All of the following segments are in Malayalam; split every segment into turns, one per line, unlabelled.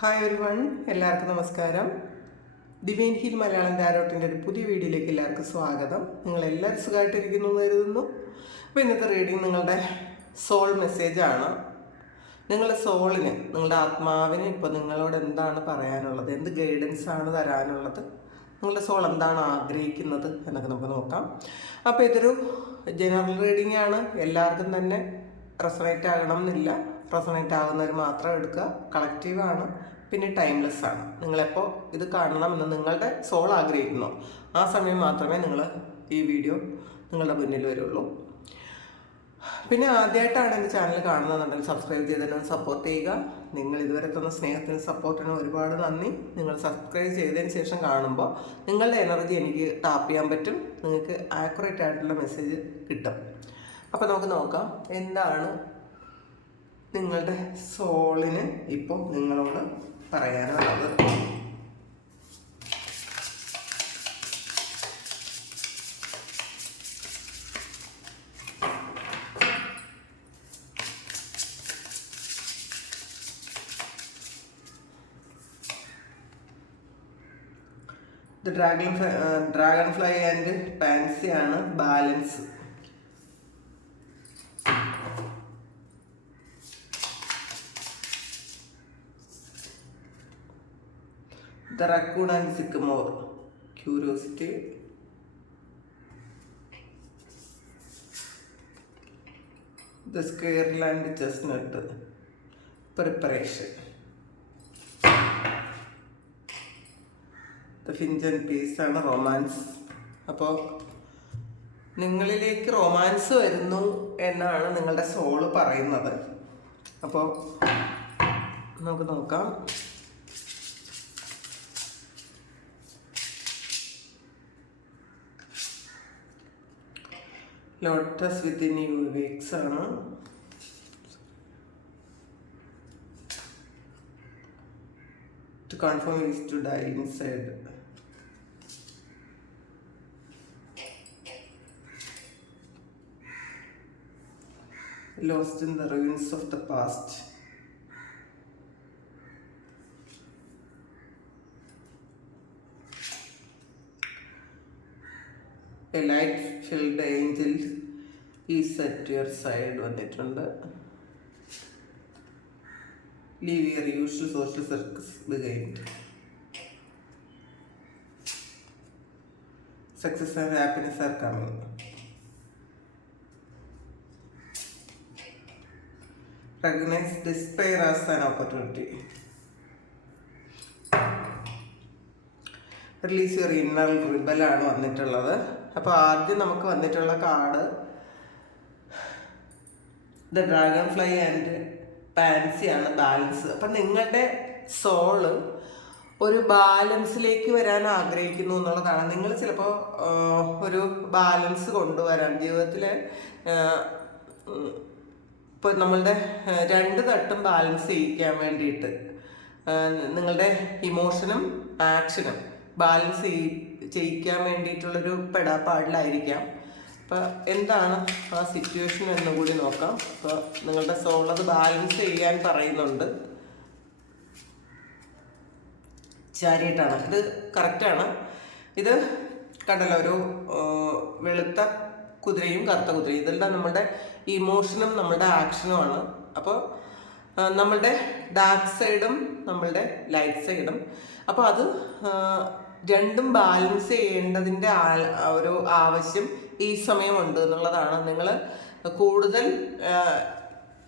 ഹായ് ഒരു വൺ എല്ലാവർക്കും നമസ്കാരം. ഡിവൈൻ ഹിൽ മലയാളം ടാരോട്ടിന്റെ ഒരു പുതിയ വീഡിയോയിലേക്ക് എല്ലാവർക്കും സ്വാഗതം. നിങ്ങൾ എല്ലാവരും സുഖമായിട്ടിരിക്കുന്നു എന്ന് കരുതുന്നു. അപ്പോൾ ഇന്നത്തെ റീഡിങ് നിങ്ങളുടെ സോൾ മെസ്സേജാണ് നിങ്ങളുടെ സോളിന് നിങ്ങളുടെ ആത്മാവിന് ഇപ്പോൾ നിങ്ങളോട് എന്താണ് പറയാനുള്ളത്? എന്ത് ഗൈഡൻസ് ആണ് തരാനുള്ളത്? നിങ്ങളുടെ സോൾ എന്താണ് ആഗ്രഹിക്കുന്നത് എന്നൊക്കെ നമുക്ക് നോക്കാം. അപ്പോൾ ഇതൊരു ജനറൽ റീഡിംഗ് ആണ്. എല്ലാവർക്കും തന്നെ റെസറേറ്റ് ആകണം എന്നില്ല. റെസണേറ്റ് ആകുന്നവർ മാത്രം എടുക്കുക. കളക്റ്റീവാണ് പിന്നെ ടൈംലെസ് ആണ്. നിങ്ങളെപ്പോൾ ഇത് കാണണമെന്ന് നിങ്ങളുടെ സോൾ ആഗ്രഹിക്കുന്നു. ആ സമയം മാത്രമേ നിങ്ങൾ ഈ വീഡിയോ നിങ്ങളുടെ മുന്നിൽ വരുള്ളൂ. പിന്നെ ആദ്യമായിട്ടാണ് എന്റെ ചാനൽ കാണുന്നതെന്നുണ്ടെങ്കിൽ സബ്സ്ക്രൈബ് ചെയ്തതിന് സപ്പോർട്ട് ചെയ്യുക. നിങ്ങൾ ഇതുവരെ തന്ന സ്നേഹത്തിന് സപ്പോർട്ടിന് ഒരുപാട് നന്ദി. നിങ്ങൾ സബ്സ്ക്രൈബ് ചെയ്തതിന് ശേഷം കാണുമ്പോൾ നിങ്ങളുടെ എനർജി എനിക്ക് ടാപ്പ് ചെയ്യാൻ പറ്റും. നിങ്ങൾക്ക് ആക്യുറേറ്റ് ആയിട്ടുള്ള മെസ്സേജ് കിട്ടും. അപ്പോൾ നമുക്ക് നോക്കാം. എന്താണ് നിങ്ങളുടെ സോളിന് ഇപ്പോൾ നിങ്ങളോട് പറയാനുള്ളത്. Dragon dragon fly and pansy ആണ് balance Sycamore. Curiosity. The squirrel and chestnut. Preparation. The finch and peace ആണ് റൊമാൻസ് അപ്പോൾ നിങ്ങളിലേക്ക് റൊമാൻസ് വരുന്നു എന്നാണ് നിങ്ങളുടെ സോൾ പറയുന്നത് അപ്പോൾ നമുക്ക് നോക്കാം ലോട്ടസ് വിത്തിൻ യു വീക്സ് ആണ് to confirm is to die inside. Lost in the ruins of the past. A light filled angel is at your side വന്നിട്ടുണ്ട് Leave your usual social circles behind. Success and happiness are coming. Recognize despair as an opportunity. Release your inner റിബലാണ് വന്നിട്ടുള്ളത് അപ്പോൾ ആദ്യം നമുക്ക് വന്നിട്ടുള്ള card the dragon fly and pansy ആണ് ബാലൻസ് അപ്പം നിങ്ങളുടെ സോൾ ഒരു ബാലൻസിലേക്ക് വരാൻ ആഗ്രഹിക്കുന്നു എന്നുള്ളതാണ്. നിങ്ങൾ ചിലപ്പോൾ ഒരു ബാലൻസ് കൊണ്ടുവരാൻ ജീവിതത്തിൽ ഇപ്പോൾ നമ്മളുടെ രണ്ട് തട്ടും ബാലൻസ് ചെയ്യിക്കാൻ വേണ്ടിയിട്ട് നിങ്ങളുടെ ഇമോഷനും ആക്ഷനും ബാലൻസ് ചെയ് ചെയ്യിക്കാൻ വേണ്ടിയിട്ടുള്ളൊരു പെടാപ്പാടിലായിരിക്കാം. അപ്പോൾ എന്താണ് ആ സിറ്റുവേഷൻ എന്നും കൂടി നോക്കാം. അപ്പോൾ നിങ്ങളുടെ സോൾ അത് ബാലൻസ് ചെയ്യാൻ പറയുന്നുണ്ട്. ചാരിയിട്ടാണ്. ഇത് കറക്റ്റാണ് ഇത് കണ്ടല്ലോ ഒരു വെളുത്ത കുതിരയും കറുത്ത കുതിരയും. ഇതെല്ലാം നമ്മുടെ ഇമോഷനും നമ്മുടെ ആക്ഷനുമാണ് അപ്പോൾ നമ്മളുടെ ഡാർക്ക് സൈഡും നമ്മളുടെ ലൈറ്റ് സൈഡും അപ്പോൾ അത് രണ്ടും ബാലൻസ് ചെയ്യേണ്ടതിന്റെ ഒരു ആവശ്യം ഈ സമയമുണ്ട് എന്നുള്ളതാണ്. നിങ്ങൾ കൂടുതൽ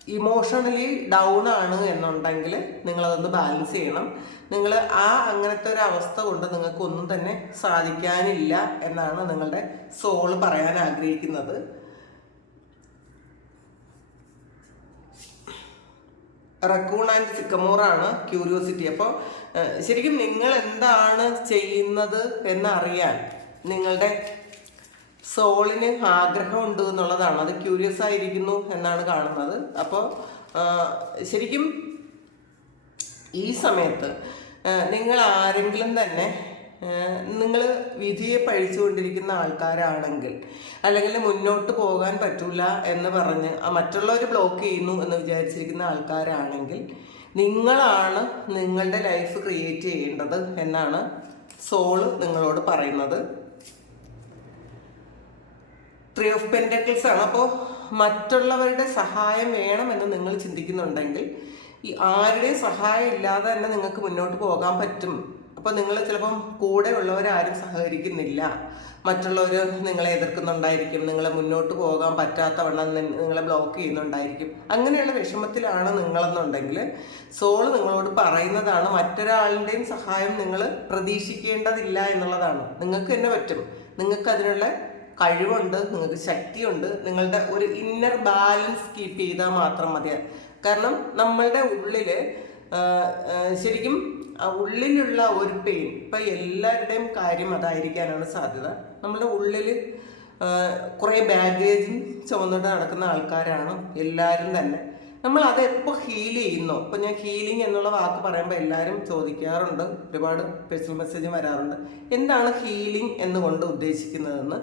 ഇമോഷണലി ഡൗൺ ആണ് എന്നുണ്ടെങ്കിൽ നിങ്ങളതൊന്ന് ബാലൻസ് ചെയ്യണം. നിങ്ങൾ ആ അങ്ങനത്തെ ഒരു അവസ്ഥ കൊണ്ട് നിങ്ങൾക്ക് ഒന്നും തന്നെ സാധിക്കാനില്ല എന്നാണ് നിങ്ങളുടെ സോൾ പറയാൻ ആഗ്രഹിക്കുന്നത്. റക്കൂൺ ആൻഡ് സിക്കമോറാണ് ക്യൂരിയോസിറ്റി. അപ്പോൾ ശരിക്കും നിങ്ങൾ എന്താണ് ചെയ്യുന്നത് എന്നറിയാൻ നിങ്ങളുടെ സോളിന് ആഗ്രഹമുണ്ട് എന്നുള്ളതാണ്. അത് ക്യൂരിയസ് ആയിരിക്കുന്നു എന്നാണ് കാണുന്നത്. അപ്പോൾ ശരിക്കും ഈ സമയത്ത് നിങ്ങൾ ആരെങ്കിലും തന്നെ നിങ്ങൾ വിധിയെ പഴിച്ചുകൊണ്ടിരിക്കുന്ന ആൾക്കാരാണെങ്കിൽ അല്ലെങ്കിൽ മുന്നോട്ട് പോകാൻ പറ്റില്ല എന്ന് പറഞ്ഞ് മറ്റുള്ളവർ ബ്ലോക്ക് ചെയ്യുന്നു എന്ന് വിചാരിച്ചിരിക്കുന്ന ആൾക്കാരാണെങ്കിൽ നിങ്ങളാണ് നിങ്ങളുടെ ലൈഫ് ക്രിയേറ്റ് ചെയ്യേണ്ടത് എന്നാണ് സോൾ നിങ്ങളോട് പറയുന്നത്. ത്രീ ഓഫ് പെന്റക്കിൾസ് ആണ്. അപ്പോൾ മറ്റുള്ളവരുടെ സഹായം വേണമെന്ന് നിങ്ങൾ ചിന്തിക്കുന്നുണ്ടെങ്കിൽ ഈ ആരുടെയും സഹായം ഇല്ലാതെ തന്നെ നിങ്ങൾക്ക് മുന്നോട്ട് പോകാൻ പറ്റും. അപ്പോൾ നിങ്ങൾ ചിലപ്പം കൂടെ ഉള്ളവരാരും സഹകരിക്കുന്നില്ല. മറ്റുള്ളവർ നിങ്ങളെ എതിർക്കുന്നുണ്ടായിരിക്കും നിങ്ങളെ മുന്നോട്ട് പോകാൻ പറ്റാത്തവണ്ണം നിങ്ങളെ ബ്ലോക്ക് ചെയ്യുന്നുണ്ടായിരിക്കും. അങ്ങനെയുള്ള വിഷമത്തിലാണ് നിങ്ങളെന്നുണ്ടെങ്കിൽ സോൾ നിങ്ങളോട് പറയുന്നതാണ് മറ്റൊരാളുടെയും സഹായം നിങ്ങൾ പ്രതീക്ഷിക്കേണ്ടതില്ല എന്നുള്ളതാണ്. നിങ്ങൾക്ക് തന്നെ പറ്റും. നിങ്ങൾക്ക് അതിനുള്ള കഴിവുണ്ട് നിങ്ങൾക്ക് ശക്തിയുണ്ട് നിങ്ങളുടെ ഒരു ഇന്നർ ബാലൻസ് കീപ്പ് ചെയ്താൽ മാത്രം മതി കാരണം നമ്മളുടെ ആ, ശരിക്കും ഉള്ളിലുള്ള ഒരു പെയിൻ ഇപ്പൊ എല്ലാവരുടെയും കാര്യം അതായിരിക്കാനാണ് സാധ്യത. നമ്മുടെ ഉള്ളിൽ കുറേ ബാഗേജും ചുമന്നിട്ട് നടക്കുന്ന ആൾക്കാരാണ് എല്ലാവരും തന്നെ. നമ്മൾ അത് ഹീൽ ചെയ്യുന്നു? ഇപ്പം ഞാൻ ഹീലിംഗ് എന്നുള്ള വാക്ക് പറയുമ്പോൾ എല്ലാവരും ചോദിക്കാറുണ്ട്. ഒരുപാട് സ്പെഷ്യൽ മെസ്സേജ് വരാറുണ്ട്. എന്താണ് ഹീലിംഗ് എന്നുകൊണ്ട് ഉദ്ദേശിക്കുന്നതെന്ന്?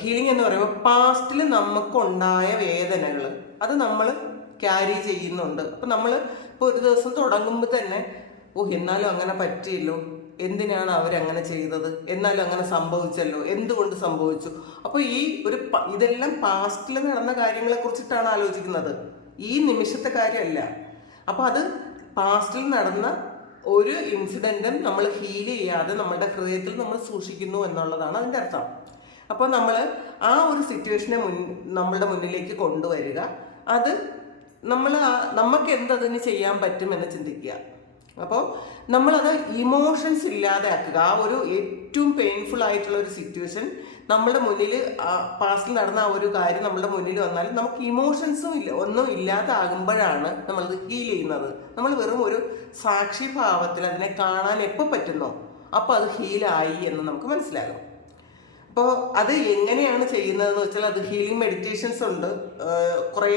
ഹീലിംഗ് എന്ന് പറയുമ്പോൾ പാസ്റ്റിൽ നമുക്കുണ്ടായ വേദനകൾ അത് നമ്മൾ ക്യാരി ചെയ്യുന്നുണ്ട്. അപ്പം നമ്മൾ ഇപ്പോൾ ഒരു ദിവസം തുടങ്ങുമ്പോൾ തന്നെ ഓ എന്നാലും അങ്ങനെ പറ്റിയല്ലോ? എന്തിനാണ് അവരങ്ങനെ ചെയ്തത്? എന്നാലും അങ്ങനെ സംഭവിച്ചല്ലോ? എന്തുകൊണ്ട് സംഭവിച്ചു? അപ്പോൾ ഈ ഒരു ഇതെല്ലാം പാസ്റ്റിൽ നടന്ന കാര്യങ്ങളെ കുറിച്ചിട്ടാണ് ആലോചിക്കുന്നത്. ഈ നിമിഷത്തെ കാര്യമല്ല. അപ്പോൾ അത് പാസ്റ്റിൽ നടന്ന ഒരു ഇൻസിഡന്റും നമ്മൾ ഹീൽ ചെയ്യാതെ നമ്മുടെ ഹൃദയത്തിൽ നമ്മൾ സൂക്ഷിക്കുന്നു എന്നുള്ളതാണ് അതിന്റെ അർത്ഥം. അപ്പോൾ നമ്മൾ ആ ഒരു സിറ്റുവേഷനെ മുൻ നമ്മളുടെ മുന്നിലേക്ക് കൊണ്ടുവരിക. അത് നമ്മൾ നമുക്ക് എന്തതിന് ചെയ്യാൻ പറ്റുമെന്ന് ചിന്തിക്കുക. അപ്പോൾ നമ്മളത് ഇമോഷൻസ് ഇല്ലാതെ ആക്കുക ആ ഒരു ഏറ്റവും പെയിൻഫുൾ ആയിട്ടുള്ള ഒരു സിറ്റുവേഷൻ നമ്മുടെ മുന്നിൽ പാസ്റ്റിൽ നടന്ന ആ ഒരു കാര്യം നമ്മുടെ മുന്നിൽ വന്നാൽ നമുക്ക് ഇമോഷൻസും ഇല്ല ഒന്നും ഇല്ലാതാകുമ്പോഴാണ് നമ്മളത് ഹീൽ ചെയ്യുന്നത്. നമ്മൾ വെറും ഒരു സാക്ഷി ഭാവത്തിൽ അതിനെ കാണാൻ എപ്പോൾ പറ്റുന്നോ അപ്പോൾ അത് ഹീലായി എന്ന് നമുക്ക് മനസ്സിലാകും. അപ്പോൾ അത് എങ്ങനെയാണ് ചെയ്യുന്നതെന്ന് വെച്ചാൽ അത് ഹീലിംഗ് മെഡിറ്റേഷൻസ് ഉണ്ട്. കുറേ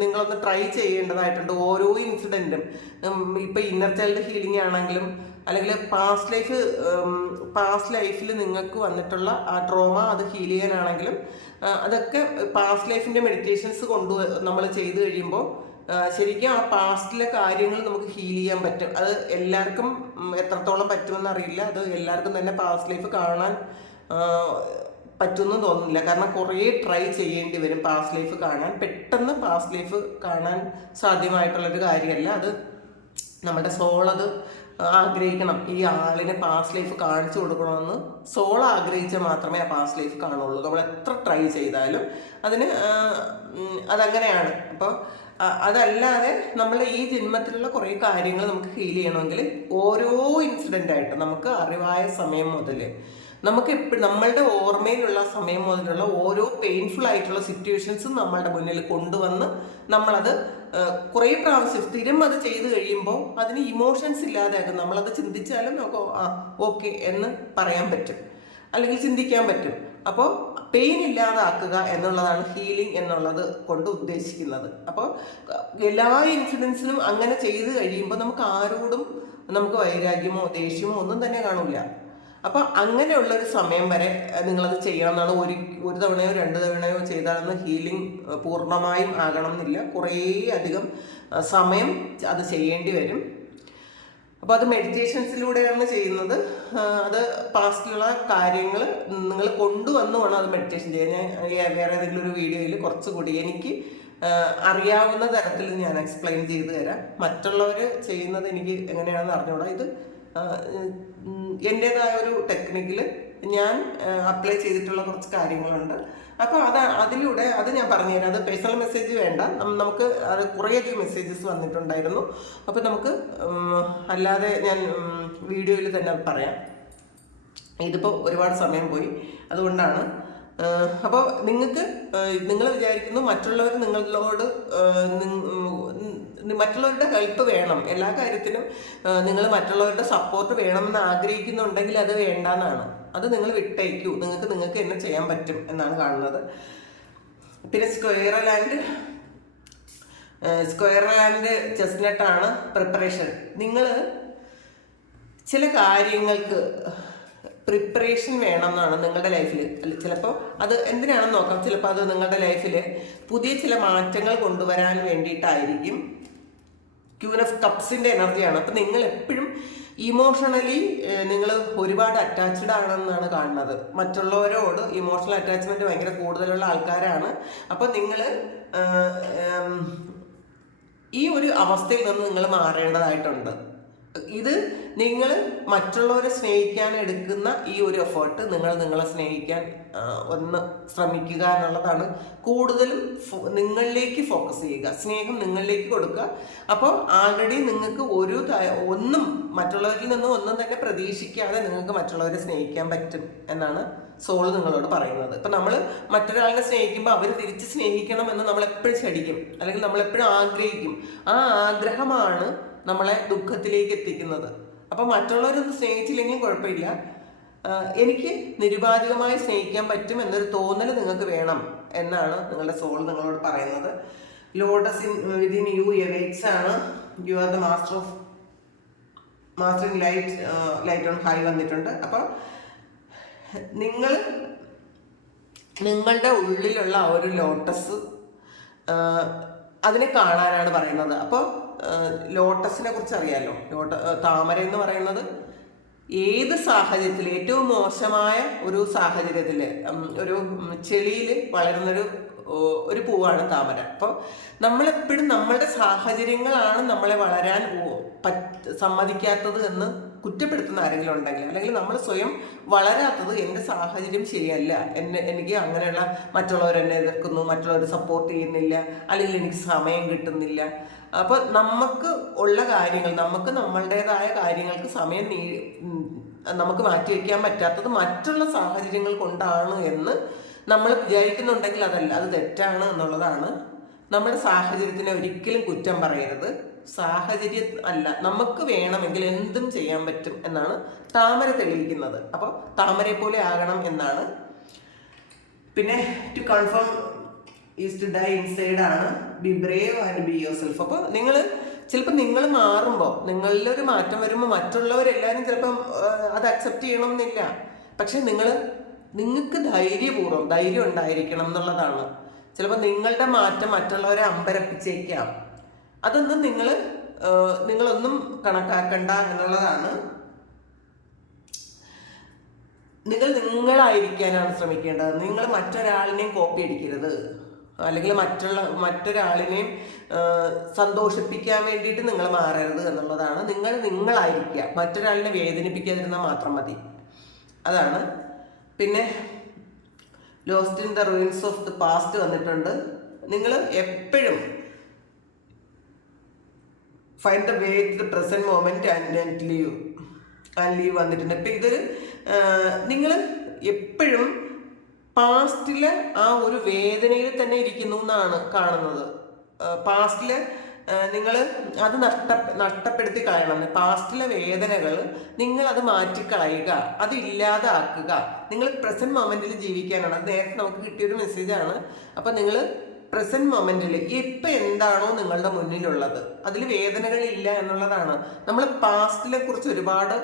നിങ്ങളൊന്ന് ട്രൈ ചെയ്യേണ്ടതായിട്ടുണ്ട്. ഓരോ ഇൻസിഡന്റും ഇപ്പോൾ ഇന്നർ ചൈൽഡ് ഹീലിംഗ് ആണെങ്കിലും അല്ലെങ്കിൽ പാസ്റ്റ് ലൈഫ് പാസ്റ്റ് ലൈഫിൽ നിങ്ങൾക്ക് വന്നിട്ടുള്ള ആ ട്രോമ അത് ഹീൽ ചെയ്യാനാണെങ്കിലും അതൊക്കെ പാസ്റ്റ് ലൈഫിന്റെ മെഡിറ്റേഷൻസ് കൊണ്ട് നമ്മൾ ചെയ്തു കഴിയുമ്പോൾ ശരിക്കും ആ പാസ്റ്റിലെ കാര്യങ്ങൾ നമുക്ക് ഹീൽ ചെയ്യാൻ പറ്റും. അത് എല്ലാവർക്കും എത്രത്തോളം പറ്റുമെന്ന് അറിയില്ല. അത് എല്ലാവർക്കും തന്നെ പാസ്റ്റ് ലൈഫ് കാണാൻ പറ്റുമെന്ന് തോന്നുന്നില്ല. കാരണം കുറേ ട്രൈ ചെയ്യേണ്ടി വരും പാസ്റ്റ് ലൈഫ് കാണാൻ. പെട്ടെന്ന് പാസ്റ്റ് ലൈഫ് കാണാൻ സാധ്യമായിട്ടുള്ളൊരു കാര്യമല്ല. അത് നമ്മുടെ സോൾ അത് ആഗ്രഹിക്കണം. ഈ ആളിനെ പാസ്റ്റ് ലൈഫ് കാണിച്ചു കൊടുക്കണമെന്ന് സോൾ ആഗ്രഹിച്ചാൽ മാത്രമേ ആ പാസ്റ്റ് ലൈഫ് കാണുള്ളൂ. നമ്മൾ എത്ര ട്രൈ ചെയ്താലും അതിന് അതങ്ങനെയാണ്. അപ്പോൾ അതല്ലാതെ നമ്മൾ ഈ ജന്മത്തിലുള്ള കുറേ കാര്യങ്ങൾ നമുക്ക് ഫീൽ ചെയ്യണമെങ്കിൽ ഓരോ ഇൻസിഡന്റ് ആയിട്ട് നമുക്ക് അറിവായ സമയം മുതൽ നമുക്ക് എപ്പോഴും നമ്മളുടെ ഓർമ്മയിലുള്ള സമയം മുതലുള്ള ഓരോ പെയിൻഫുൾ ആയിട്ടുള്ള സിറ്റുവേഷൻസും നമ്മളുടെ മുന്നിൽ കൊണ്ടുവന്ന് നമ്മളത് കുറെ പ്രാവശ്യം സ്ഥിരം അത് ചെയ്തു കഴിയുമ്പോൾ അതിന് ഇമോഷൻസ് ഇല്ലാതെയാകും നമ്മളത് ചിന്തിച്ചാലും നമുക്ക് ആ ഓക്കെ എന്ന് പറയാൻ പറ്റും. അല്ലെങ്കിൽ ചിന്തിക്കാൻ പറ്റും. അപ്പോൾ പെയിൻ ഇല്ലാതാക്കുക എന്നുള്ളതാണ് ഹീലിംഗ് എന്നുള്ളത് കൊണ്ട് ഉദ്ദേശിക്കുന്നത്. അപ്പോൾ എല്ലാ ഇൻസിഡൻസിനും അങ്ങനെ ചെയ്ത് കഴിയുമ്പോൾ നമുക്ക് ആരോടും നമുക്ക് വൈരാഗ്യമോ ദേഷ്യമോ ഒന്നും തന്നെ കാണില്ല അപ്പൊ അങ്ങനെയുള്ള ഒരു സമയം വരെ നിങ്ങളത് ചെയ്യണം എന്നാണ് ഒരു ഒരു തവണയോ രണ്ട് തവണയോ ചെയ്താലൊന്ന് ഹീലിംഗ് പൂർണമായും ആകണം എന്നില്ല കുറേ അധികം സമയം അത് ചെയ്യേണ്ടി വരും. അപ്പോൾ അത് മെഡിറ്റേഷൻസിലൂടെയാണ് ചെയ്യുന്നത്. അത് പാസ്റ്റിലുള്ള കാര്യങ്ങൾ നിങ്ങൾ കൊണ്ടുവന്ന് വേണം അത് മെഡിറ്റേഷൻ ചെയ്യാൻ. ഞാൻ വേറെ ഏതെങ്കിലും ഒരു വീഡിയോയിൽ കുറച്ചുകൂടി എനിക്ക് അറിയാവുന്ന തരത്തിൽ ഞാൻ എക്സ്പ്ലെയിൻ ചെയ്തു തരാം. മറ്റുള്ളവർ ചെയ്യുന്നത് എനിക്ക് എങ്ങനെയാണെന്ന് അറിഞ്ഞുകൂടാ. ഇത് എന്റേതായ ഒരു ടെക്നിക്കിൽ ഞാൻ അപ്ലൈ ചെയ്തിട്ടുള്ള കുറച്ച് കാര്യങ്ങളുണ്ട്. അപ്പോൾ അത് അതിലൂടെ അത് ഞാൻ പറഞ്ഞുതരാം. അത് പേഴ്സണൽ മെസ്സേജ് വേണ്ട. നമുക്ക് അത് കുറേയധികം മെസ്സേജസ് വന്നിട്ടുണ്ടായിരുന്നു. അപ്പോൾ നമുക്ക് അല്ലാതെ ഞാൻ വീഡിയോയിൽ തന്നെ പറയാം. ഇതിപ്പോൾ ഒരുപാട് സമയം പോയി. അതുകൊണ്ടാണ് അപ്പോൾ നിങ്ങൾക്ക് നിങ്ങൾ വിചാരിക്കുന്നു മറ്റുള്ളവർ നിങ്ങളോട് മറ്റുള്ളവരുടെ ഹെൽപ്പ് വേണം. എല്ലാ കാര്യത്തിലും നിങ്ങൾ മറ്റുള്ളവരുടെ സപ്പോർട്ട് വേണമെന്ന് ആഗ്രഹിക്കുന്നുണ്ടെങ്കിൽ അത് വേണ്ടെന്നാണ്. അത് നിങ്ങൾ വിട്ടയക്കൂ. നിങ്ങൾക്ക് നിങ്ങൾക്ക് എന്നെ ചെയ്യാൻ പറ്റും എന്നാണ് കാണുന്നത്. പിന്നെ സ്ക്വയർ ലാൻഡ് സ്ക്വയർ ലാൻഡ് ചെസ്നട്ടാണ് പ്രിപ്പറേഷൻ നിങ്ങൾ ചില കാര്യങ്ങൾക്ക് പ്രിപ്പറേഷൻ വേണം എന്നാണ് നിങ്ങളുടെ ലൈഫിൽ ചിലപ്പോൾ അത് എന്തിനാണെന്ന് നോക്കാം. ചിലപ്പോൾ അത് നിങ്ങളുടെ ലൈഫിൽ പുതിയ ചില മാറ്റങ്ങൾ കൊണ്ടുവരാൻ വേണ്ടിയിട്ടായിരിക്കും. ക്യൂൻ ഓഫ് കപ്സിന്റെ എനർജിയാണ്. അപ്പം നിങ്ങൾ എപ്പോഴും ഇമോഷണലി നിങ്ങൾ ഒരുപാട് അറ്റാച്ച്ഡ് ആണെന്നാണ് കാണുന്നത്. മറ്റുള്ളവരോട് ഇമോഷണൽ അറ്റാച്ച്മെന്റ് ഭയങ്കര കൂടുതലുള്ള ആൾക്കാരാണ്. അപ്പോൾ നിങ്ങൾ ഈ ഒരു അവസ്ഥയിൽ നിന്ന് നിങ്ങൾ മാറേണ്ടതായിട്ടുണ്ട്. ഇത് നിങ്ങൾ മറ്റുള്ളവരെ സ്നേഹിക്കാൻ എടുക്കുന്ന ഈ ഒരു എഫേർട്ട് നിങ്ങൾ നിങ്ങളെ സ്നേഹിക്കാൻ ഒന്ന് ശ്രമിക്കുക എന്നുള്ളതാണ് കൂടുതലും നിങ്ങളിലേക്ക് ഫോക്കസ് ചെയ്യുക. സ്നേഹം നിങ്ങളിലേക്ക് കൊടുക്കുക. അപ്പോൾ ആൾറെഡി നിങ്ങൾക്ക് ഒരു ഒന്നും മറ്റുള്ളവരിൽ നിന്നും ഒന്നും തന്നെ പ്രതീക്ഷിക്കാതെ നിങ്ങൾക്ക് മറ്റുള്ളവരെ സ്നേഹിക്കാൻ പറ്റും എന്നാണ് സോൾ നിങ്ങളോട് പറയുന്നത്. ഇപ്പം നമ്മൾ മറ്റൊരാളെ സ്നേഹിക്കുമ്പോൾ അവർ തിരിച്ച് സ്നേഹിക്കണം എന്ന് നമ്മൾ എപ്പോഴും ശടിക്കും അല്ലെങ്കിൽ നമ്മൾ എപ്പോഴും ആഗ്രഹിക്കും. ആ ആഗ്രഹമാണ് നമ്മളെ ദുഃഖത്തിലേക്ക് എത്തിക്കുന്നത്. അപ്പം മറ്റുള്ളവരൊന്നും സ്നേഹിച്ചില്ലെങ്കിലും കുഴപ്പമില്ല. എനിക്ക് നിരുപാധികമായി സ്നേഹിക്കാൻ പറ്റും എന്നൊരു തോന്നൽ നിങ്ങൾക്ക് വേണം എന്നാണ് നിങ്ങളുടെ സോൾ നിങ്ങളോട് പറയുന്നത്. Lotus in within you awakes ആണ്. You are the master of master in light light on high വന്നിട്ടുണ്ട്. അപ്പോൾ നിങ്ങൾ നിങ്ങളുടെ ഉള്ളിലുള്ള ആ ഒരു ലോട്ടസ് അതിനെ കാണാനാണ് പറയുന്നത്. അപ്പോൾ ലോട്ടസിനെ കുറിച്ച് അറിയാമല്ലോ ലോട്ട താമര എന്ന് പറയുന്നത് ഏത് സാഹചര്യത്തിൽ ഏറ്റവും മോശമായ ഒരു സാഹചര്യത്തിൽ ഒരു ചെളിയിൽ വളരുന്നൊരു ഒരു പൂവാണ് താമര. അപ്പോൾ നമ്മളെപ്പോഴും നമ്മളുടെ സാഹചര്യങ്ങളാണ് നമ്മളെ വളരാൻ സമ്മതിക്കാത്തത് എന്ന് കുറ്റപ്പെടുത്തുന്ന ആരെങ്കിലും ഉണ്ടെങ്കിൽ അല്ലെങ്കിൽ നമ്മൾ സ്വയം വളരാത്തത് എന്റെ സാഹചര്യം ശരിയല്ല എന്നെ എനിക്ക് അങ്ങനെയുള്ള മറ്റുള്ളവർ എന്നെ എതിർക്കുന്നു മറ്റുള്ളവർ സപ്പോർട്ട് ചെയ്യുന്നില്ല അല്ലെങ്കിൽ എനിക്ക് സമയം കിട്ടുന്നില്ല. അപ്പോൾ നമുക്ക് ഉള്ള കാര്യങ്ങൾ നമുക്ക് നമ്മളുടേതായ കാര്യങ്ങൾക്ക് സമയം നീ നമുക്ക് മാറ്റിവെക്കാൻ പറ്റാത്തത് മറ്റുള്ള സാഹചര്യങ്ങൾ കൊണ്ടാണ് എന്ന് നമ്മൾ വിചാരിക്കുന്നുണ്ടെങ്കിൽ അതല്ല അത് തെറ്റാണ് എന്നുള്ളതാണ് നമ്മുടെ സാഹചര്യത്തിനെ ഒരിക്കലും കുറ്റം പറയരുത്. സാഹചര്യം അല്ല. നമുക്ക് വേണമെങ്കിൽ എന്തും ചെയ്യാൻ പറ്റും എന്നാണ് താമര തെളിയിക്കുന്നത്. അപ്പോൾ താമരയെ പോലെ ആകണം എന്നാണ്. പിന്നെ to confirm is to die inside ആണ് be brave and be yourself അപ്പോൾ നിങ്ങൾ ചിലപ്പോൾ നിങ്ങൾ മാറുമ്പോൾ നിങ്ങളിൽ ഒരു മാറ്റം വരുമ്പോൾ മറ്റുള്ളവരെല്ലാവരും ചിലപ്പം അത് അക്സെപ്റ്റ് ചെയ്യണം എന്നില്ല പക്ഷെ നിങ്ങൾ നിങ്ങൾക്ക് ധൈര്യപൂർവം ധൈര്യം ഉണ്ടായിരിക്കണം എന്നുള്ളതാണ്. ചിലപ്പോൾ നിങ്ങളുടെ മാറ്റം മറ്റുള്ളവരെ അമ്പരപ്പിച്ചേക്കാം. അതൊന്നും നിങ്ങൾ നിങ്ങളൊന്നും കണക്കാക്കണ്ട എന്നുള്ളതാണ്. നിങ്ങൾ നിങ്ങളായിരിക്കാനാണ് ശ്രമിക്കേണ്ടത്. നിങ്ങൾ മറ്റൊരാളിനെയും കോപ്പി അടിക്കരുത്. അല്ലെങ്കിൽ മറ്റുള്ള മറ്റൊരാളിനെയും സന്തോഷിപ്പിക്കാൻ വേണ്ടിയിട്ട് നിങ്ങൾ മാറരുത് എന്നുള്ളതാണ്. നിങ്ങൾ നിങ്ങളായിരിക്കുക. മറ്റൊരാളിനെ വേദനിപ്പിക്കാതിരുന്നാൽ മാത്രം മതി. അതാണ്. പിന്നെ lost in the ruins of the past വന്നിട്ടുണ്ട്. നിങ്ങൾ എപ്പോഴും find the way to the present moment and and leave and leave വന്നിട്ടുണ്ട്. അപ്പം ഇത് നിങ്ങൾ എപ്പോഴും പാസ്റ്റിലെ ആ ഒരു വേദനയിൽ തന്നെ ഇരിക്കുന്നു എന്നാണ് കാണുന്നത്. പാസ്റ്റിൽ നിങ്ങൾ അത് നഷ്ട നഷ്ടപ്പെടുത്തി കളയണം. പാസ്റ്റിലെ വേദനകൾ നിങ്ങൾ അത് മാറ്റിക്കളയുക. അത് ഇല്ലാതാക്കുക. നിങ്ങൾ പ്രസന്റ് മൊമെന്റിൽ ജീവിക്കാനാണ്. അത് നേരത്തെ നമുക്ക് കിട്ടിയൊരു മെസ്സേജാണ് അപ്പം നിങ്ങൾ പ്രസന്റ് മൊമെന്റിൽ ഇപ്പം എന്താണോ നിങ്ങളുടെ മുന്നിലുള്ളത്. അതിൽ വേദനകളില്ല എന്നുള്ളതാണ്. നമ്മൾ പാസ്റ്റിനെ കുറിച്ച് ഒരുപാട്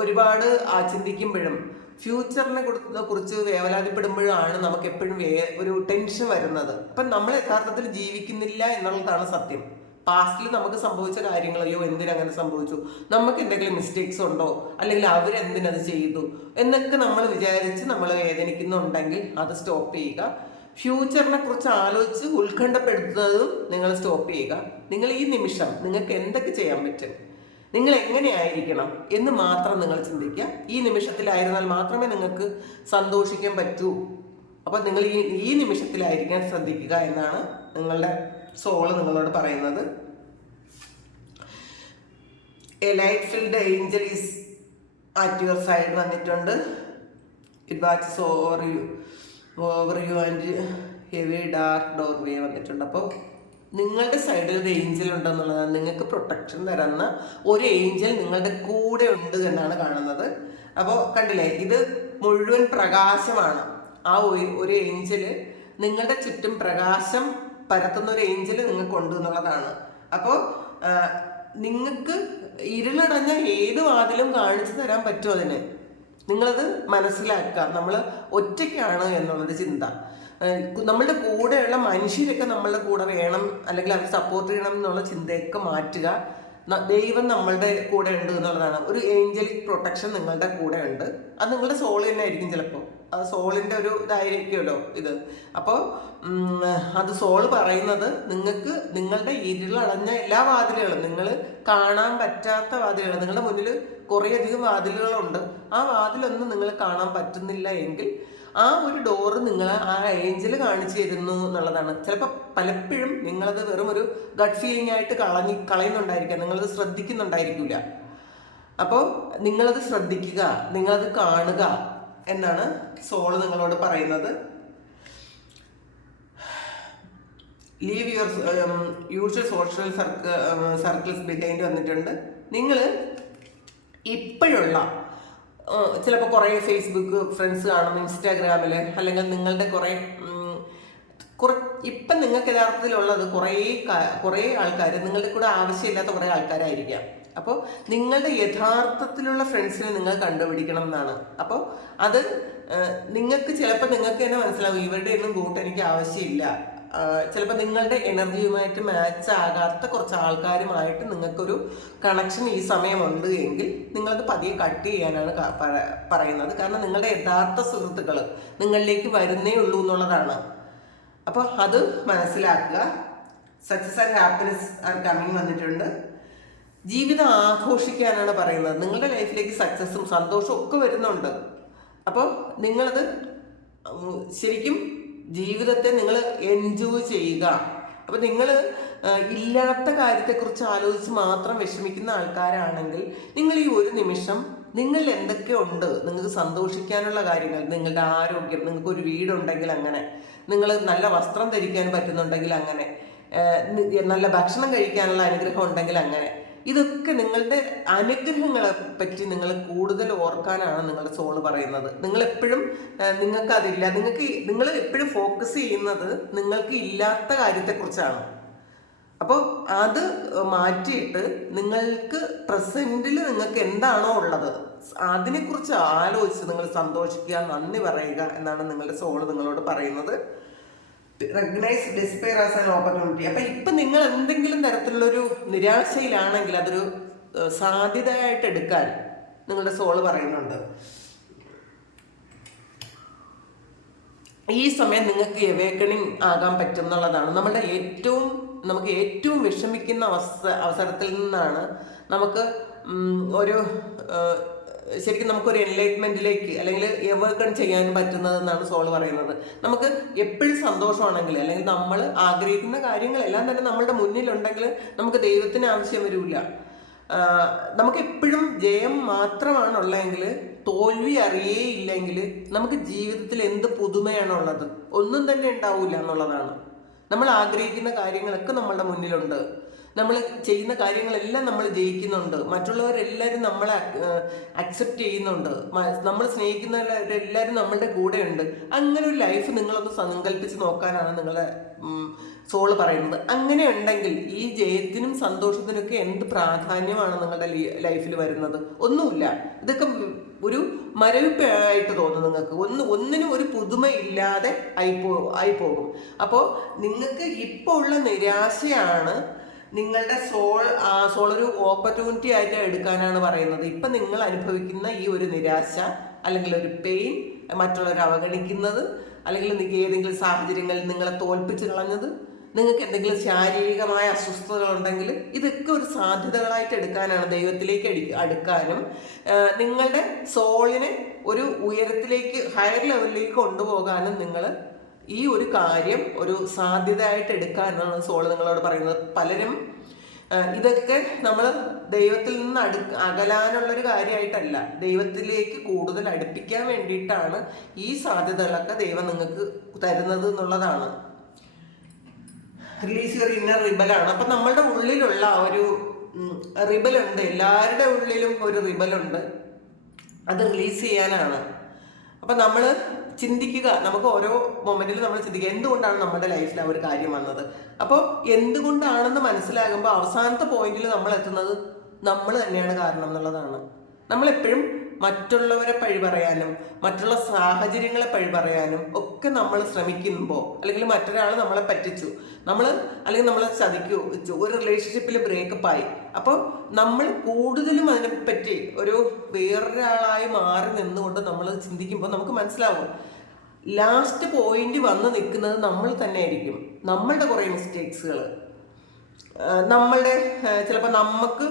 ഒരുപാട് ചിന്തിക്കുമ്പോഴും ഫ്യൂച്ചറിനെ കുറിച്ച് വേവലാതിപ്പെടുമ്പോഴാണ് നമുക്ക് എപ്പോഴും ഒരു ടെൻഷൻ വരുന്നത്. അപ്പം നമ്മൾ യഥാർത്ഥത്തിൽ ജീവിക്കുന്നില്ല എന്നുള്ളതാണ് സത്യം. പാസ്റ്റിൽ നമുക്ക് സംഭവിച്ച കാര്യങ്ങൾ അയ്യോ എന്തിനങ്ങനെ സംഭവിച്ചു? നമുക്ക് എന്തെങ്കിലും മിസ്റ്റേക്സ് ഉണ്ടോ? അല്ലെങ്കിൽ അവരെന്തിനത് ചെയ്തു? എന്നൊക്കെ നമ്മൾ വിചാരിച്ച് നമ്മൾ വേദനിക്കുന്നുണ്ടെങ്കിൽ അത് സ്റ്റോപ്പ് ചെയ്യുക. ഫ്യൂച്ചറിനെ കുറിച്ച് ആലോചിച്ച് ഉത്കണ്ഠപ്പെടുത്തുന്നതും നിങ്ങൾ സ്റ്റോപ്പ് ചെയ്യുക. നിങ്ങൾ ഈ നിമിഷം നിങ്ങൾക്ക് എന്തൊക്കെ ചെയ്യാൻ പറ്റും? നിങ്ങൾ എങ്ങനെയായിരിക്കണം എന്ന് മാത്രം നിങ്ങൾ ചിന്തിക്കുക. ഈ നിമിഷത്തിലായിരുന്നാൽ മാത്രമേ നിങ്ങൾക്ക് സന്തോഷിക്കാൻ പറ്റൂ. അപ്പം നിങ്ങൾ ഈ ഈ നിമിഷത്തിലായിരിക്കാൻ ശ്രദ്ധിക്കുക എന്നാണ് നിങ്ങളുടെ സോൾ നിങ്ങളോട് പറയുന്നത്. A light filled angel is at your side വന്നിട്ടുണ്ട്. It watch over you over you and heavy dark doorway വന്നിട്ടുണ്ട്. അപ്പോൾ നിങ്ങളുടെ സൈഡിൽ ഒരു ഏഞ്ചൽ ഉണ്ടെന്നുള്ളതാണ്. നിങ്ങൾക്ക് പ്രൊട്ടക്ഷൻ തരുന്ന ഒരു ഏഞ്ചൽ നിങ്ങളുടെ കൂടെ ഉണ്ട് എന്നാണ് കാണുന്നത്. അപ്പോൾ കണ്ടില്ലേ ഇത് മുഴുവൻ പ്രകാശമാണ്. ആ ഒരു- ഏഞ്ചൽ നിങ്ങളുടെ ചുറ്റും പ്രകാശം പരത്തുന്ന ഒരു ഏഞ്ചൽ നിങ്ങൾക്കുണ്ട് എന്നുള്ളതാണ്. അപ്പോൾ നിങ്ങൾക്ക് ഇരുളടഞ്ഞ ഏത് വാതിലും കാണിച്ചു തരാൻ പറ്റുമോ അതിന്. നിങ്ങളത് മനസ്സിലാക്കുക. നമ്മൾ ഒറ്റയ്ക്കാണ് എന്നുള്ളൊരു ചിന്ത. നമ്മളുടെ കൂടെയുള്ള മനുഷ്യരൊക്കെ നമ്മളുടെ കൂടെ വേണം അല്ലെങ്കിൽ അവർ സപ്പോർട്ട് ചെയ്യണം എന്നുള്ള ചിന്തയൊക്കെ മാറ്റുക. ദൈവം നമ്മളുടെ കൂടെ ഉണ്ട് എന്നുള്ളതാണ്. ഒരു ഏഞ്ചലിക് പ്രൊട്ടക്ഷൻ നിങ്ങളുടെ കൂടെ ഉണ്ട്. അത് നിങ്ങളുടെ സോൾ തന്നെ ആയിരിക്കും ചിലപ്പോൾ ആ സോളിന്റെ ഒരു ഇതായിരിക്കുമല്ലോ ഇത്. അപ്പോൾ അത് സോൾ പറയുന്നത് നിങ്ങൾക്ക് നിങ്ങളുടെ ഇരുളടഞ്ഞ എല്ലാ വാതിലുകളും നിങ്ങൾ കാണാൻ പറ്റാത്ത വാതിലുകൾ നിങ്ങളുടെ മുന്നിൽ കുറേയധികം വാതിലുകളുണ്ട്. ആ വാതിലൊന്നും നിങ്ങൾ കാണാൻ പറ്റുന്നില്ല എങ്കിൽ ആ ഒരു ഡോറ് നിങ്ങൾ ആ ഏഞ്ചൽ കാണിച്ചു തരുന്നു എന്നുള്ളതാണ്. ചിലപ്പോൾ പലപ്പോഴും നിങ്ങളത് വെറും ഒരു ഗഡ് ഫീലിംഗ് ആയിട്ട് കളഞ്ഞി കളയുന്നുണ്ടായിരിക്കാം. നിങ്ങളത് ശ്രദ്ധിക്കുന്നുണ്ടായിരിക്കില്ല അപ്പോൾ നിങ്ങളത് ശ്രദ്ധിക്കുക നിങ്ങളത് കാണുക എന്നാണ് സോൾ നിങ്ങളോട് പറയുന്നത്. Leave your usual social circle circles behind വന്നിട്ടുണ്ട്. നിങ്ങൾ ഇപ്പോഴുള്ള ചിലപ്പോൾ കുറേ ഫേസ്ബുക്ക് ഫ്രണ്ട്സ് കാണും ഇൻസ്റ്റാഗ്രാമിൽ അല്ലെങ്കിൽ നിങ്ങളുടെ കുറേ കുറ ഇപ്പം നിങ്ങൾക്ക് യഥാർത്ഥത്തിലുള്ളത് കുറേ കുറേ ആൾക്കാർ നിങ്ങളുടെ കൂടെ ആവശ്യമില്ലാത്ത കുറേ ആൾക്കാരായിരിക്കാം. അപ്പോൾ നിങ്ങളുടെ യഥാർത്ഥത്തിലുള്ള ഫ്രണ്ട്സിനെ നിങ്ങൾ കണ്ടുപിടിക്കണം എന്നാണ്. അപ്പോൾ അത് നിങ്ങൾക്ക് ചിലപ്പോൾ നിങ്ങൾക്ക് തന്നെ മനസ്സിലാവും ഇവരുടെ ഒന്നും കൂട്ട് എനിക്ക് ആവശ്യമില്ല. ചിലപ്പോൾ നിങ്ങളുടെ എനർജിയുമായിട്ട് മാച്ച് ആകാത്ത കുറച്ച് ആൾക്കാരുമായിട്ട് നിങ്ങൾക്കൊരു കണക്ഷൻ ഈ സമയമുണ്ട് എങ്കിൽ നിങ്ങളത് പതിയെ കട്ട് ചെയ്യാനാണ് പറയുന്നത്. കാരണം നിങ്ങളുടെ യഥാർത്ഥ സുഹൃത്തുക്കൾ നിങ്ങളിലേക്ക് വരുന്നേ ഉള്ളൂ എന്നുള്ളതാണ്. അപ്പോൾ അത് മനസ്സിലാക്കുക. Success and happiness are coming വന്നിട്ടുണ്ട്. ജീവിതം ആഘോഷിക്കാനാണ് പറയുന്നത്. നിങ്ങളുടെ ലൈഫിലേക്ക് സക്സസ്സും സന്തോഷവും ഒക്കെ വരുന്നുണ്ട്. അപ്പോൾ നിങ്ങളത് ശരിക്കും ജീവിതത്തെ നിങ്ങൾ എൻജോയ് ചെയ്യുക. അപ്പോൾ നിങ്ങൾ ഇല്ലാത്ത കാര്യത്തെക്കുറിച്ച് ആലോചിച്ച് മാത്രം വിഷമിക്കുന്ന ആൾക്കാരാണെങ്കിൽ നിങ്ങൾ ഈ ഒരു നിമിഷം നിങ്ങൾ എന്തൊക്കെ ഉണ്ട്? നിങ്ങൾക്ക് സന്തോഷിക്കാനുള്ള കാര്യങ്ങൾ നിങ്ങളുടെ ആരോഗ്യം നിങ്ങൾക്ക് ഒരു വീടുണ്ടെങ്കിൽ അങ്ങനെ നിങ്ങൾ നല്ല വസ്ത്രം ധരിക്കാൻ പറ്റുന്നുണ്ടെങ്കിൽ അങ്ങനെ നല്ല ഭക്ഷണം കഴിക്കാനുള്ള അനുഗ്രഹം ഉണ്ടെങ്കിൽ അങ്ങനെ ഇതൊക്കെ നിങ്ങളുടെ അനുഗ്രഹങ്ങളെ പറ്റി നിങ്ങൾ കൂടുതൽ ഓർക്കാനാണ് നിങ്ങളുടെ സോൾ പറയുന്നത്. നിങ്ങൾ എപ്പോഴും നിങ്ങൾക്ക് അതില്ല നിങ്ങൾക്ക് നിങ്ങൾ എപ്പോഴും ഫോക്കസ് ചെയ്യുന്നത് നിങ്ങൾക്ക് ഇല്ലാത്ത കാര്യത്തെക്കുറിച്ചാണ്. അപ്പോൾ അത് മാറ്റിയിട്ട് നിങ്ങൾക്ക് പ്രസന്റിൽ നിങ്ങൾക്ക് എന്താണോ ഉള്ളത് അതിനെക്കുറിച്ച് ആലോചിച്ച് നിങ്ങൾ സന്തോഷിക്കുക നന്ദി പറയുക എന്നാണ് നിങ്ങളുടെ സോൾ നിങ്ങളോട് പറയുന്നത്. Recognise despair as an opportunity അപ്പം ഇപ്പം നിങ്ങൾ എന്തെങ്കിലും തരത്തിലുള്ളൊരു നിരാശയിലാണെങ്കിൽ അതൊരു സാധ്യതയായിട്ട് എടുക്കാൻ നിങ്ങളുടെ സോൾ പറയുന്നുണ്ട്. ഈ സമയം നിങ്ങൾക്ക് എവേക്കണിങ് ആകാൻ പറ്റും എന്നുള്ളതാണ് നമ്മുടെ ഏറ്റവും നമുക്ക് ഏറ്റവും വിഷമിക്കുന്ന അവസ്ഥ അവസരത്തിൽ നിന്നാണ് നമുക്ക് ഒരു ശരിക്കും നമുക്കൊരു എൻലൈറ്റ്മെന്റിലേക്ക് അല്ലെങ്കിൽ എവർക്കൺ ചെയ്യാൻ പറ്റുന്നതെന്നാണ് സോൾ പറയുന്നത്. നമുക്ക് എപ്പോഴും സന്തോഷമാണെങ്കിൽ അല്ലെങ്കിൽ നമ്മൾ ആഗ്രഹിക്കുന്ന കാര്യങ്ങളെല്ലാം തന്നെ നമ്മളുടെ മുന്നിലുണ്ടെങ്കിൽ നമുക്ക് ദൈവത്തിന് ആവശ്യം വരില്ല നമുക്ക് എപ്പോഴും ജയം മാത്രമാണുള്ളതെങ്കിൽ തോൽവി അറിയേയില്ലെങ്കിൽ നമുക്ക് ജീവിതത്തിൽ എന്ത് പുതുമയാണുള്ളത് ഒന്നും തന്നെ ഉണ്ടാവില്ല എന്നുള്ളതാണ്. നമ്മൾ ആഗ്രഹിക്കുന്ന കാര്യങ്ങളൊക്കെ നമ്മളുടെ മുന്നിലുണ്ട്. നമ്മൾ ചെയ്യുന്ന കാര്യങ്ങളെല്ലാം നമ്മൾ ജയിക്കുന്നുണ്ട്. മറ്റുള്ളവരെല്ലാവരും നമ്മളെ അക്സെപ്റ്റ് ചെയ്യുന്നുണ്ട്. നമ്മൾ സ്നേഹിക്കുന്നവരെല്ലാവരും നമ്മളുടെ കൂടെയുണ്ട്. അങ്ങനെ ഒരു ലൈഫ് നിങ്ങളൊന്ന് സങ്കല്പിച്ച് നോക്കാനാണ് നിങ്ങളുടെ സോൾ പറയുന്നത്. അങ്ങനെ ഉണ്ടെങ്കിൽ ഈ ജയത്തിനും സന്തോഷത്തിനൊക്കെ എന്ത് പ്രാധാന്യമാണ് നിങ്ങളുടെ ലൈഫിൽ വരുന്നത്? ഒന്നുമില്ല. ഇതൊക്കെ ഒരു മരവിപ്പായിട്ട് തോന്നും നിങ്ങൾക്ക്. ഒന്ന് ഒന്നിനും ഒരു പുതുമ ഇല്ലാതെ ആയിപ്പോ ആയിപ്പോകും അപ്പോൾ നിങ്ങൾക്ക് ഇപ്പോൾ ഉള്ള നിരാശയാണ് നിങ്ങളുടെ സോൾ സോൾ ഒരു ഓപ്പർച്യൂണിറ്റി ആയിട്ട് എടുക്കാനാണ് പറയുന്നത്. ഇപ്പം നിങ്ങൾ അനുഭവിക്കുന്ന ഈ ഒരു നിരാശ അല്ലെങ്കിൽ ഒരു പെയിൻ മറ്റുള്ളവർ അവഗണിക്കുന്നത് അല്ലെങ്കിൽ ഏതെങ്കിലും സാഹചര്യങ്ങളിൽ നിങ്ങളെ തോൽപ്പിച്ച് കളഞ്ഞത് നിങ്ങൾക്ക് എന്തെങ്കിലും ശാരീരികമായ അസ്വസ്ഥതകൾ ഉണ്ടെങ്കിൽ ഇതൊക്കെ ഒരു സാധ്യതകളായിട്ട് എടുക്കാനാണ് ദൈവത്തിലേക്ക് അടി അടുക്കാനും നിങ്ങളുടെ സോളിനെ ഒരു ഉയരത്തിലേക്ക് ഹയർ ലെവലിലേക്ക് കൊണ്ടുപോകാനും നിങ്ങൾ ഈ ഒരു കാര്യം ഒരു സാധ്യതയായിട്ട് എന്നാണ് സോൾ നിങ്ങളോട് പറയുന്നത്. പലരും ഇതൊക്കെ നമ്മൾ ദൈവത്തിൽ നിന്ന് അടു അകലാനുള്ളൊരു കാര്യമായിട്ടല്ല. ദൈവത്തിലേക്ക് കൂടുതൽ അടുപ്പിക്കാൻ വേണ്ടിയിട്ടാണ് ഈ സാധ്യതകളൊക്കെ ദൈവം നിങ്ങൾക്ക് തരുന്നത് എന്നുള്ളതാണ്. റിലീസ് യുവർ ഇന്നർ റിബലാണ് അപ്പം നമ്മളുടെ ഉള്ളിലുള്ള ഒരു റിബലുണ്ട് എല്ലാവരുടെ ഉള്ളിലും ഒരു റിബലുണ്ട് അത് റിലീസ് ചെയ്യാനാണ്. അപ്പം നമ്മൾ ചിന്തിക്കുക നമുക്ക് ഓരോ മൊമെന്റിൽ നമ്മൾ ചിന്തിക്കുക എന്തുകൊണ്ടാണ് നമ്മുടെ ലൈഫിൽ ആ ഒരു കാര്യം വന്നത്? അപ്പോൾ എന്തുകൊണ്ടാണെന്ന് മനസ്സിലാകുമ്പോൾ അവസാനത്തെ പോയിന്റിൽ നമ്മൾ എത്തുന്നത് നമ്മൾ തന്നെയാണ് കാരണം എന്നുള്ളതാണ്. നമ്മളെപ്പോഴും മറ്റുള്ളവരെ പഴി പറയാനും മറ്റുള്ള സാഹചര്യങ്ങളെ പഴി പറയാനും ഒക്കെ നമ്മൾ ശ്രമിക്കുമ്പോൾ അല്ലെങ്കിൽ മറ്റൊരാൾ നമ്മളെ പറ്റിച്ചു നമ്മൾ അല്ലെങ്കിൽ നമ്മളെ ചതിക്കോ ഒരു റിലേഷൻഷിപ്പിൽ ബ്രേക്കപ്പ് ആയി അപ്പോൾ നമ്മൾ കൂടുതലും അതിനെപ്പറ്റി ഒരു വേറൊരാളായി മാറി നിന്നുകൊണ്ട് നമ്മൾ ചിന്തിക്കുമ്പോൾ നമുക്ക് മനസ്സിലാവും. ലാസ്റ്റ് പോയിന്റ് വന്ന് നിൽക്കുന്നത് നമ്മൾ തന്നെ ആയിരിക്കും നമ്മളുടെ കുറേ മിസ്റ്റേക്സുകൾ നമ്മളുടെ ചിലപ്പോൾ നമുക്ക്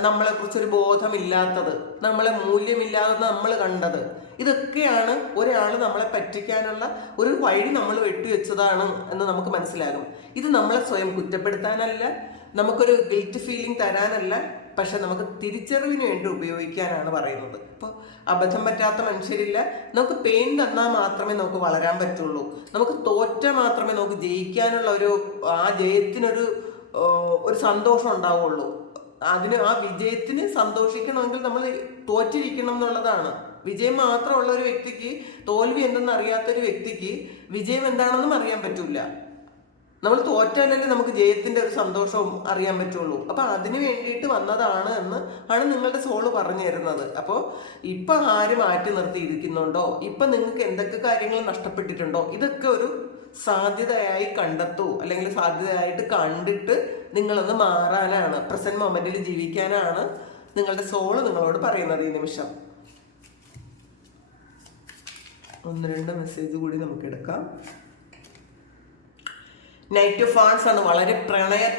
നമ്മളെ കുറിച്ചൊരു ബോധമില്ലാത്തത് നമ്മളെ മൂല്യമില്ലാതെ നമ്മൾ കണ്ടത് ഇതൊക്കെയാണ് ഒരാൾ നമ്മളെ പറ്റിക്കാനുള്ള ഒരു വഴി നമ്മൾ വെട്ടിവെച്ചതാണ് എന്ന് നമുക്ക് മനസ്സിലാകും. ഇത് നമ്മളെ സ്വയം കുറ്റപ്പെടുത്താനല്ല നമുക്കൊരു ഗിൽറ്റ് ഫീലിംഗ് തരാനല്ല പക്ഷെ നമുക്ക് തിരിച്ചറിവിന് വേണ്ടി ഉപയോഗിക്കാനാണ് പറയുന്നത്. ഇപ്പോൾ അബദ്ധം പറ്റാത്ത മനുഷ്യരില്ല. നമുക്ക് പെയിൻ തന്നാൽ മാത്രമേ നമുക്ക് വളരാൻ പറ്റുള്ളൂ. നമുക്ക് തോറ്റ മാത്രമേ നമുക്ക് ജയിക്കാനുള്ള ഒരു ആ ജയത്തിനൊരു ഒരു സന്തോഷം ഉണ്ടാവുള്ളൂ. അതിന് ആ വിജയത്തിന് സന്തോഷിക്കണമെങ്കിൽ നമ്മൾ തോറ്റിരിക്കണം എന്നുള്ളതാണ്. വിജയം മാത്രമുള്ള ഒരു വ്യക്തിക്ക് തോൽവി എന്തെന്ന് അറിയാത്ത ഒരു വ്യക്തിക്ക് വിജയം എന്താണെന്നും അറിയാൻ പറ്റൂല. നമ്മൾ തോറ്റാലല്ലേ നമുക്ക് ജയത്തിന്റെ ഒരു സന്തോഷവും അറിയാൻ പറ്റുള്ളൂ. അപ്പൊ അതിന് വേണ്ടിയിട്ട് വന്നതാണ് എന്ന് ആണ് നിങ്ങളുടെ സോൾ പറഞ്ഞു തരുന്നത്. അപ്പോൾ ഇപ്പൊ ആര് മാറ്റി നിർത്തിയിരിക്കുന്നുണ്ടോ? ഇപ്പൊ നിങ്ങൾക്ക് എന്തൊക്കെ കാര്യങ്ങൾ നഷ്ടപ്പെട്ടിട്ടുണ്ടോ? ഇതൊക്കെ ഒരു സാധ്യതയായി കണ്ടെത്തൂ അല്ലെങ്കിൽ സാധ്യതയായിട്ട് കണ്ടിട്ട് നിങ്ങളൊന്ന് മാറാനാണ് പ്രസന്റ് മൊമെന്റിൽ ജീവിക്കാനാണ് നിങ്ങളുടെ സോൾ നിങ്ങളോട് പറയുന്നത് ഈ നിമിഷം. ഒന്ന് രണ്ട് മെസ്സേജ് കൂടി നമുക്ക് എടുക്കാം. നൈറ്റ് ഓഫ് ആർട്സ് ആണ് വളരെ പ്രണയ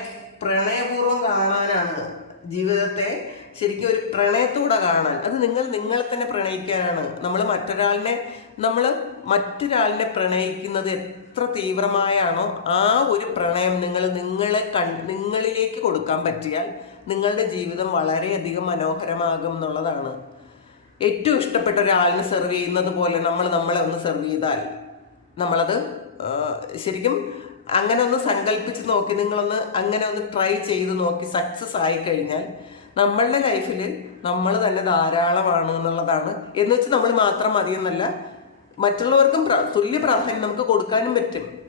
പ്രണയപൂർവം കാണാനാണ് ജീവിതത്തെ ശരിക്കും ഒരു പ്രണയത്തോടെ കാണാൻ. അത് നിങ്ങൾ നിങ്ങളെ തന്നെ പ്രണയിക്കാനാണ്. നമ്മൾ മറ്റൊരാളിനെ നമ്മൾ മറ്റൊരാളിനെ പ്രണയിക്കുന്നത് എത്ര തീവ്രമായാണോ ആ ഒരു പ്രണയം നിങ്ങൾ നിങ്ങളെ കൺ നിങ്ങളിലേക്ക് കൊടുക്കാൻ പറ്റിയാൽ നിങ്ങളുടെ ജീവിതം വളരെയധികം മനോഹരമാകും എന്നുള്ളതാണ്. ഏറ്റവും ഇഷ്ടപ്പെട്ട ഒരാളിനെ സെർവ് ചെയ്യുന്നത് പോലെ നമ്മൾ നമ്മളെ ഒന്ന് സെർവ് ചെയ്താൽ നമ്മളത് ശരിക്കും അങ്ങനെ ഒന്ന് സങ്കല്പിച്ച് നോക്കി നിങ്ങളൊന്ന് അങ്ങനെ ഒന്ന് ട്രൈ ചെയ്ത് നോക്കി സക്സസ് ആയി കഴിഞ്ഞാൽ നമ്മളുടെ ലൈഫിൽ നമ്മൾ തന്നെ ധാരാളമാണ് എന്നുള്ളതാണ്. എന്ന് വെച്ച് നമ്മൾ മാത്രം മതിയെന്നല്ല മറ്റുള്ളവർക്കും തുല്യ പ്രാധാന്യം നമുക്ക് കൊടുക്കാനും പറ്റും.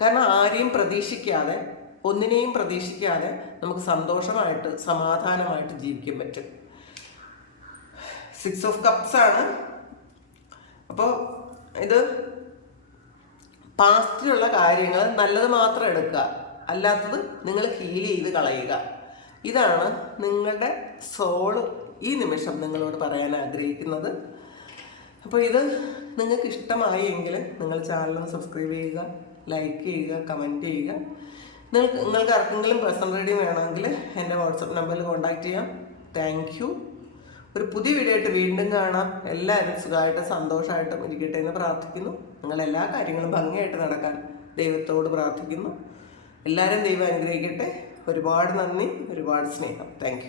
കാരണം ആരെയും പ്രതീക്ഷിക്കാതെ ഒന്നിനെയും പ്രതീക്ഷിക്കാതെ നമുക്ക് സന്തോഷമായിട്ട് സമാധാനമായിട്ട് ജീവിക്കാൻ പറ്റും. സിക്സ് ഓഫ് കപ്സ് ആണ്. അപ്പോൾ ഇത് പാസ്റ്റിലുള്ള കാര്യങ്ങൾ നല്ലത് മാത്രം എടുക്കുക. അല്ലാത്തത് നിങ്ങൾ ഹീൽ ചെയ്ത് കളയുക. ഇതാണ് നിങ്ങളുടെ സോൾ ഈ നിമിഷം നിങ്ങളോട് പറയാൻ ആഗ്രഹിക്കുന്നത്. അപ്പോൾ ഇത് നിങ്ങൾക്ക് ഇഷ്ടമായി എങ്കിൽ നിങ്ങൾ ചാനലൊന്ന് സബ്സ്ക്രൈബ് ചെയ്യുക ലൈക്ക് ചെയ്യുക കമന്റ് ചെയ്യുക. നിങ്ങൾക്ക് നിങ്ങൾക്ക് ആർക്കെങ്കിലും പേഴ്സണൽ റീഡിങ് വേണമെങ്കിൽ എന്റെ വാട്സപ്പ് നമ്പറിൽ കോൺടാക്ട് ചെയ്യാം. താങ്ക് യു ഒരു പുതിയ വീഡിയോ ആയിട്ട് വീണ്ടും കാണാം. എല്ലാവരും സുഖമായിട്ടും സന്തോഷമായിട്ടും ഇരിക്കട്ടെ എന്ന് പ്രാർത്ഥിക്കുന്നു. നിങ്ങൾ എല്ലാ കാര്യങ്ങളും ഭംഗിയായിട്ട് നടക്കാൻ ദൈവത്തോട് പ്രാർത്ഥിക്കുന്നു. എല്ലാവരും ദൈവം അനുഗ്രഹിക്കട്ടെ. ഒരുപാട് നന്ദി ഒരുപാട് സ്നേഹം. താങ്ക്